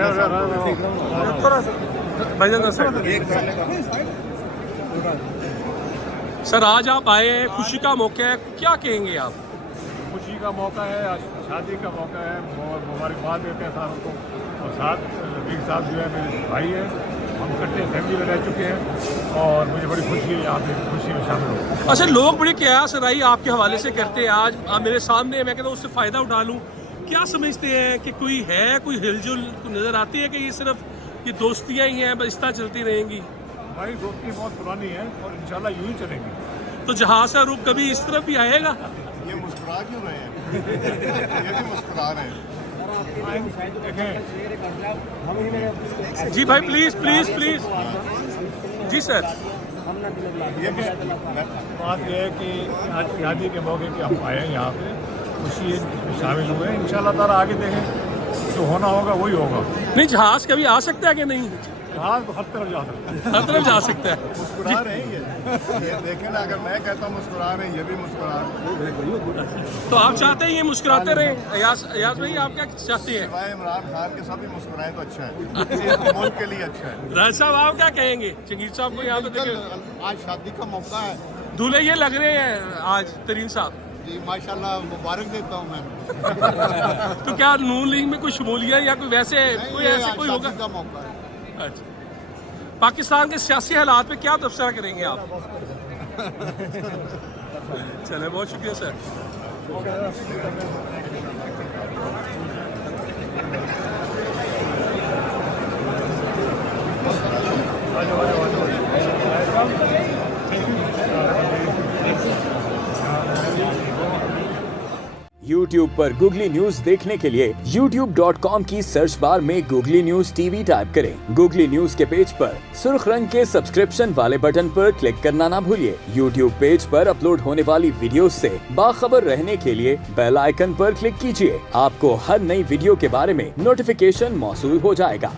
थोड़ा सा भाईजान साइड। सर आज आप आए हैं, खुशी का मौका है, क्या कहेंगे आप? खुशी का मौका है, आज शादी का मौका है और मुबारकबाद देते हैं सारों को। और साथ रफीक साहब जो है मेरे भाई हैं, हम इकट्ठे फैमिली में रह चुके हैं और मुझे बड़ी खुशी है यहाँ पे खुशी में शामिल हो। अच्छा, लोग बड़ी कयास राई आपके हवाले से करते हैं, आज आप मेरे सामने, मैं कहता हूँ उससे फ़ायदा उठा लूँ। क्या समझते हैं कि कोई है, कोई हिलजुल नज़र आती है कि ये सिर्फ ये दोस्तियाँ ही हैं, बस इस तरह चलती रहेंगी? भाई दोस्ती बहुत पुरानी है और इंशाल्लाह यूँ ही चलेंगी। तो जहाज़ का रुख कभी इस तरफ भी आएगा? ये मुस्कुरा क्यों रहे हैं? ये भी मुस्कुरा रहे हैं। जी भाई, प्लीज़ प्लीज़ प्लीज़। जी सर। ये बात यह है कि आज शादी के मौके पे हम आए हैं यहाँ पे, खुशी में शामिल हुए हैं। इंशाल्लाह ताला आगे देखें, जो होना होगा वही होगा। नहीं, जहाज़ कभी आ सकता है कि नहीं? जहाज तो हर तरफ जा सकता है। हर तरफ जा सकता है। मुस्कुरा रहे हैं ये देखें ना, अगर मैं कहता हूँ मुस्कुरा रहे हैं, ये भी मुस्कुरा रहे हैं। तो आप चाहते हैं ये मुस्कुराते रहें? अयाज भाई, आप क्या चाहते हैं? सिवाय इमरान खान के सभी मुस्कुराएं तो अच्छा है, मुल्क के लिए अच्छा है। राज साहब, आप क्या कहेंगे? जंगीर साहब को यहाँ पे देखे, आज शादी का मौका है दूल्हे ये लग रहे हैं आज तरीन साहब। जी, माशाल्लाह, मुबारक देता हूँ मैं। तो क्या नून लीग में कोई शमूलियत या कोई वैसे कोई ऐसे कोई होगा? शादी का मौका है। अच्छा, पाकिस्तान के सियासी हालात पे क्या तबसरा करेंगे आप? चले, बहुत शुक्रिया सर। YouTube पर Googly न्यूज देखने के लिए youtube.com की सर्च बार में Googly न्यूज टीवी टाइप करें। Googly न्यूज के पेज पर सुर्ख रंग के सब्सक्रिप्शन वाले बटन पर क्लिक करना ना भूलिए। YouTube पेज पर अपलोड होने वाली वीडियोस से बाखबर रहने के लिए बेल आइकन पर क्लिक कीजिए। आपको हर नई वीडियो के बारे में नोटिफिकेशन मौसूल हो जाएगा।